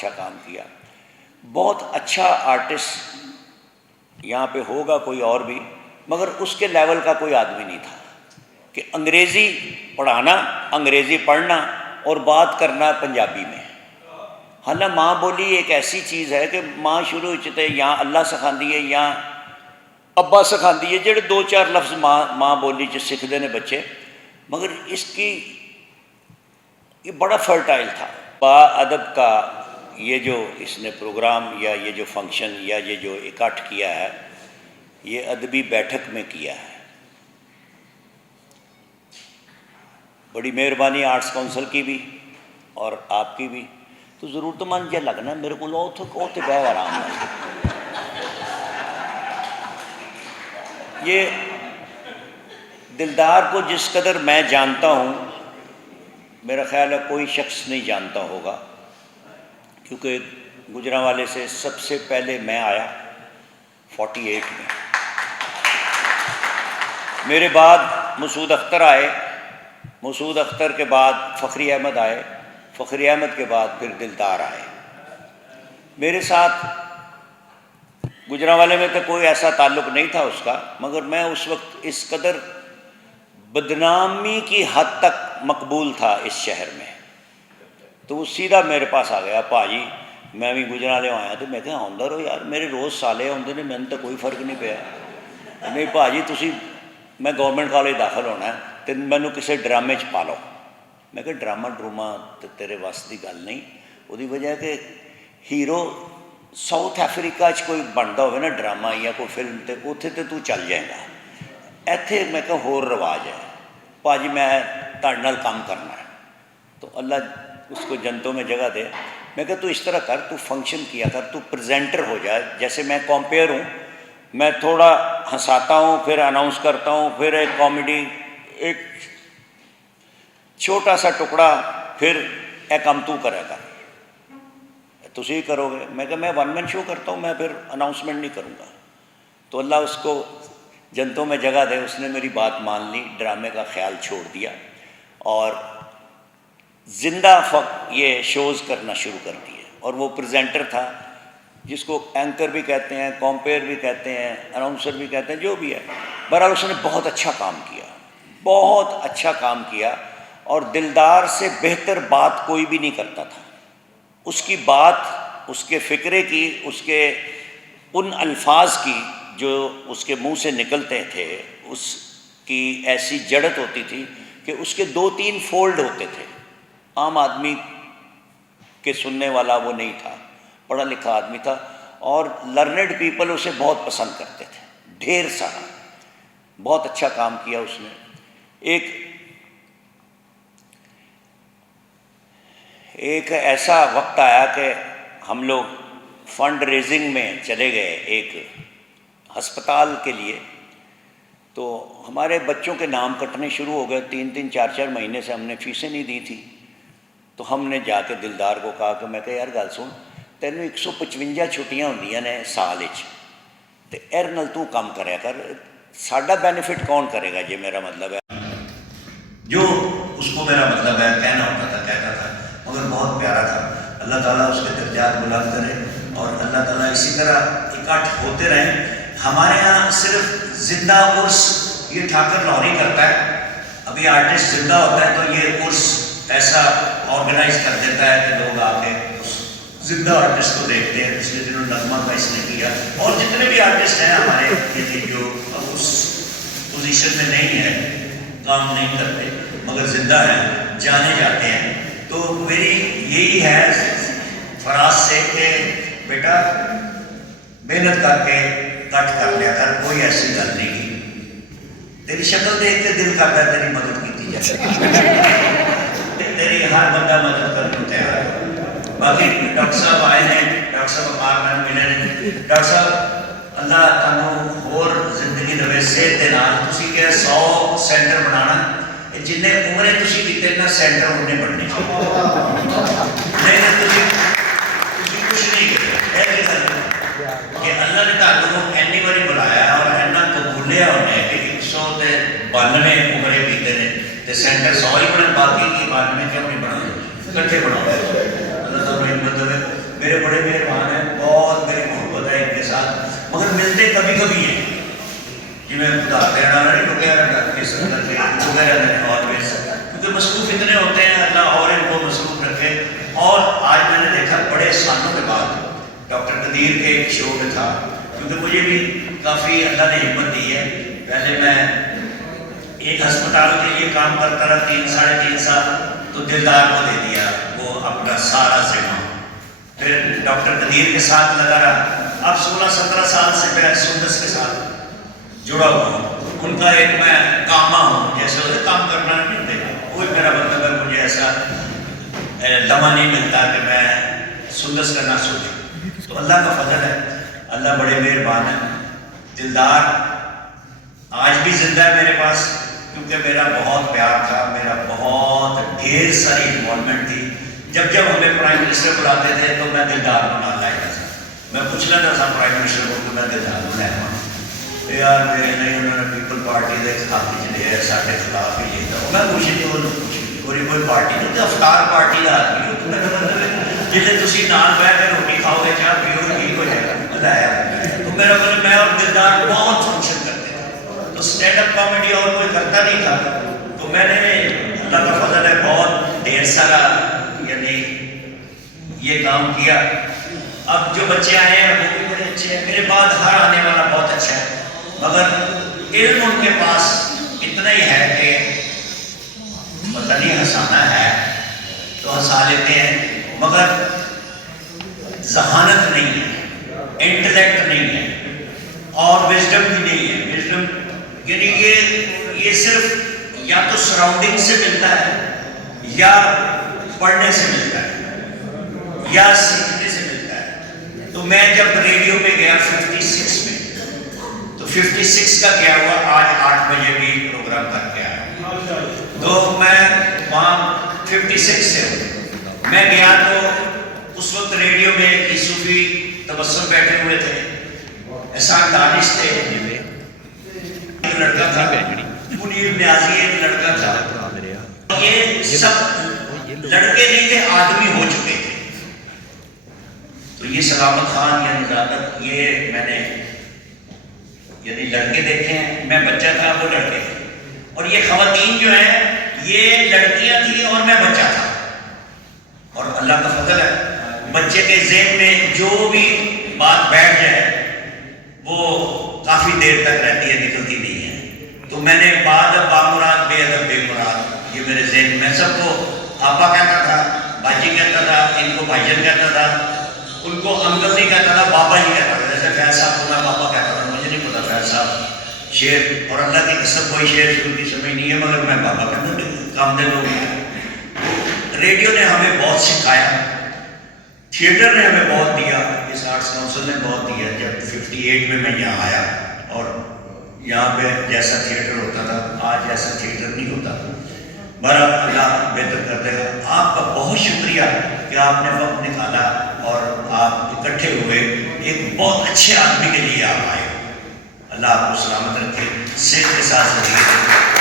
اچھا کام کیا. بہت اچھا آرٹسٹ یہاں پہ ہوگا کوئی اور بھی، مگر اس کے لیول کا کوئی آدمی نہیں تھا کہ انگریزی پڑھانا، انگریزی پڑھنا اور بات کرنا پنجابی میں. حالانکہ ماں بولی ایک ایسی چیز ہے کہ ماں شروع چتے یہاں اللہ سکھاندی ہے یا ابا سکھاندی ہے، جڑے دو چار لفظ ماں بولی چ سکھتے ہیں بچے، مگر اس کی یہ بڑا فرٹائل تھا. با ادب کا یہ جو اس نے پروگرام یا یہ جو فنکشن یا یہ جو اکٹھ کیا ہے، یہ ادبی بیٹھک میں کیا ہے. بڑی مہربانی آرٹس کونسل کی بھی اور آپ کی بھی. تو ضرورت مند یہ لگنا میرے کو بہ آرام ہے. یہ دلدار کو جس قدر میں جانتا ہوں، میرا خیال ہے کوئی شخص نہیں جانتا ہوگا، کیونکہ گجرانوالے سے سب سے پہلے میں آیا 48 میں. میرے بعد مسعود اختر آئے، مسعود اختر کے بعد فخری احمد آئے، فخری احمد کے بعد پھر دلدار آئے. میرے ساتھ گجرانوالے میں تو کوئی ایسا تعلق نہیں تھا اس کا، مگر میں اس وقت اس قدر بدنامی کی حد تک مقبول تھا اس شہر میں. تو وہ سیدھا میرے پاس آ گیا، پاجی میں بھی گجرانوالے آیا. تو میں کہا آਉਂدا رہو یار، میرے روز سالے آتے ہیں، مجھے تو کوئی فرق نہیں پیا. نہیں پاجی تسی، میں گورنمنٹ کالج داخل ہونا ہے تو مینو کسی ڈرامے چ پا لو. میں کہا ڈراما تو تیرے واسطے کی گل نہیں. وہی وجہ ہے کہ ہیرو ساؤتھ افریقہ چ کوئی بنتا ہوئے نا ڈرامہ یا کوئی فلم، تو اتنے تو چل جائے گا. ایتھے میں کہا ہور رواج ہے، پاجی میں تہاڈے نال کام کرنا ہے. تو اللہ اس کو جنتوں میں جگہ دے. میں کہا تو اس طرح کر، تو فنکشن کیا کر، تو پریزنٹر ہو جائے. جیسے میں کمپیئر ہوں، میں تھوڑا ہنساتا ہوں، پھر اناؤنس کرتا ہوں، پھر ایک کامیڈی، ایک چھوٹا سا ٹکڑا، پھر اے کم تو کرے گا، تسی کرو گے. میں کہا میں ون مین شو کرتا ہوں، میں پھر اناؤنسمنٹ نہیں کروں گا. تو اللہ اس کو جنتوں میں جگہ دے، اس نے میری بات مان لی، ڈرامے کا خیال چھوڑ دیا اور زندہ یہ شوز کرنا شروع کر دیے. اور وہ پریزنٹر تھا، جس کو اینکر بھی کہتے ہیں، کمپیئر بھی کہتے ہیں، اناؤنسر بھی کہتے ہیں، جو بھی ہے. بہرحال اس نے بہت اچھا کام کیا، بہت اچھا کام کیا. اور دلدار سے بہتر بات کوئی بھی نہیں کرتا تھا. اس کی بات، اس کے فکرے کی، اس کے ان الفاظ کی جو اس کے منہ سے نکلتے تھے، اس کی ایسی جڑت ہوتی تھی کہ اس کے 2-3 فولڈ ہوتے تھے. عام آدمی کے سننے والا وہ نہیں تھا، پڑھا لکھا آدمی تھا. اور لرنڈ پیپل اسے بہت پسند کرتے تھے، ڈھیر سارا. بہت اچھا کام کیا اس نے. ایک ایسا وقت آیا کہ ہم لوگ فنڈ ریزنگ میں چلے گئے ایک ہسپتال کے لیے. تو ہمارے بچوں کے نام کٹنے شروع ہو گئے. 3-3 4-4 مہینے سے ہم نے فیسیں نہیں دی تھی. تو ہم نے جا کے دلدار کو کہا کہ میں کہا یار گل سن، تینوں 155 چھٹیاں ہوندیاں نے سال وچ، تے ایر نال تو کام کریا کر، ساڈا بینیفٹ کون کرے گا؟ یہ میرا مطلب ہے. جو اس کو میرا مطلب ہے کہنا ہوتا تھا کہتا تھا، مگر بہت پیارا تھا. اللہ تعالیٰ اس کے درجات بلند کرے اور اللہ تعالیٰ اسی طرح اکٹھ ہوتے رہیں. ہمارے یہاں صرف زندہ عرس یہ ٹھاکر لاہوری کرتا ہے. ابھی آرٹسٹ زندہ ہوتا ہے تو یہ عرس ایسا آرگنائز کر دیتا ہے کہ لوگ آ کے اس زندہ آرٹسٹ کو دیکھتے ہیں. پچھلے دنوں نغمہ کا اس نے کیا، اور جتنے بھی آرٹسٹ ہیں ہمارے یہ جو اس پوزیشن میں نہیں ہے، کام نہیں کرتے مگر زندہ ہیں، جانے جاتے ہیں. تو میری یہی ہے فراز سے کہ بیٹا محنت کر کے کٹ کر لیا کر، کوئی ایسی گل نہیں کی. تیری شکل دیکھ کے دل کرتا ہے تیری مدد کی جائے. تیری ہر بندہ مدد کرنے کو تیار ہے. باقی ڈاکٹر صاحب آئے ہیں، ڈاکٹر صاحب امار میں ملے ہیں. ڈاکٹر صاحب اللہ تمہیں اور زندگی دے صحت دے نال. تسی کہ 100 سینٹر بنانا، جن عمریں تسی کیتے نا سینٹر انہیں بننے نہیں تسی کچھ نہیں کیا. کہ اللہ نے تعلق اینی باری بلایا اور اینا قبولیا انہیں کہ 192 عمریں کیتے ہیں تے سینٹر 100 ہی بنے، باقی کی 92 کیوں نہیں بنا، کٹھے بناؤ. اللہ تعالیٰ ہمت دے. قدیر کے ایک شو میں تھا، کیونکہ مجھے بھی کافی اللہ نے ہمت دی ہے. پہلے میں ایک ہسپتال کے لیے کام کرتا رہا 3-3.5 سال، تو دلدار کو دے دیا وہ اپنا سارا ذمہ. پھر ڈاکٹر قدیر کے ساتھ لگا رہا. اب 16-17 سال سے میں سندس کے ساتھ جڑا ہوا ہوں. ان کا ایک میں کاما ہوں، جیسے اسے کام کرنا نہیں ہوتا، کوئی میرا مطلب ہے. مجھے ایسا لمحہ نہیں ملتا کہ میں سندس کرنا سوچوں. تو اللہ کا فضل ہے، اللہ بڑے مہربان ہے. دلدار آج بھی زندہ ہے میرے پاس، کیونکہ میرا بہت پیار تھا، میرا بہت ڈھیر ساری انوالومنٹ تھی. جب جب ہمیں پرائم منسٹر بلاتے تھے تو میں دلدار کو نہ لایا تھا. میں پوچھ لیتا تھا پرائم منسٹر کو کہ میں دلدار کو لایا ہوں. یار میرے نہیں، انہوں نے پیپل پارٹی کے خلاف چلے سارے خلاف ہی لیتا ہوں. میں پوچھ نہیں کوئی پارٹی نہیں تو افطار پارٹی کا آدمی ہو. جی تھی نال بہ کے روٹی کھاؤ گے، چاہ پیو، ٹھیک ہو جائے گا. لایا تو میرا مطلب میں اور دلدار بہت فنکشن کرتے تھے. تو اسٹینڈ اپ کامیڈی اور کوئی کرتا نہیں تھا. تو میں نے اللہ کا فضل ہے بہت ڈھیر سارا یعنی یہ کام کیا. اب جو بچے آئے ہیں وہ بھی بڑے اچھے ہیں. میرے بعد ہر آنے والا بہت اچھا ہے، مگر علم ان کے پاس اتنا ہی ہے کہ پتہ نہیں ہنسانا ہے تو ہنسا لیتے ہیں، مگر ذہانت نہیں ہے، انٹلیکٹ نہیں ہے، اور وزڈم بھی نہیں ہے. وزڈم یعنی یہ صرف یا تو سراؤنڈنگ سے ملتا ہے، یا پڑھنے سے ملتا ہے، یا سیکھنے سے ملتا ہے. تو میں جب ریڈیو پہ گیا 56 میں، تو 56 کا کیا ہوا، آج 8 بجے بھی پروگرام کر کے آیا. تو میں وہاں 56 سے میں گیا تو اس وقت ریڈیو میں یوسفی تبسم بیٹھے ہوئے تھے، احسان دانش تھے، ایک لڑکا تھا منیر نیازی، ایک لڑکا تھا. یہ سب لڑکے نہیں تھے، آدمی ہو چکے تھے. تو یہ سلامت خان یا نزاکت، یہ میں نے یعنی لڑکے دیکھے ہیں. میں بچہ تھا، وہ لڑکے تھے. اور یہ خواتین جو ہیں یہ لڑکیاں تھیں اور میں بچہ تھا. اور اللہ کا فضل ہے بچے کے ذہن میں جو بھی بات بیٹھ جائے وہ کافی دیر تک رہتی ہے، نکلتی نہیں ہے. تو میں نے بعد بامراد بے ادب بے مراد یہ میرے ذہن میں سب کو آپا کہتا تھا، باجی کہتا تھا، ان کو بھائی جان کہتا تھا، ان کو انکل نہیں کہتا تھا، بابا جی کہتا تھا. جیسے فیض صاحب کو میں پاپا کہتا تھا، مجھے نہیں پتا فیض صاحب شعر، اور اللہ کی قسم کوئی شعر شروع کی سمجھ نہیں ہے، مگر میں پاپا کہتا ہوں. کام دے لوگ ہیں. ریڈیو نے ہمیں بہت سکھایا، تھیٹر نے ہمیں بہت دیا، اس آرٹس کونسل نے بہت دیا. جب 58 میں میں یہاں آیا، اور یہاں پہ جیسا تھیٹر ہوتا تھا آج ایسا تھیٹر نہیں ہوتا. بہرحال اللہ بہتر کر دے گا. آپ کا بہت شکریہ کہ آپ نے وقت نکالا اور آپ اکٹھے ہوئے. ایک بہت اچھے آدمی کے لیے آپ آئے. اللہ آپ کو سلامت رکھے، صحت کے ساتھ زندگی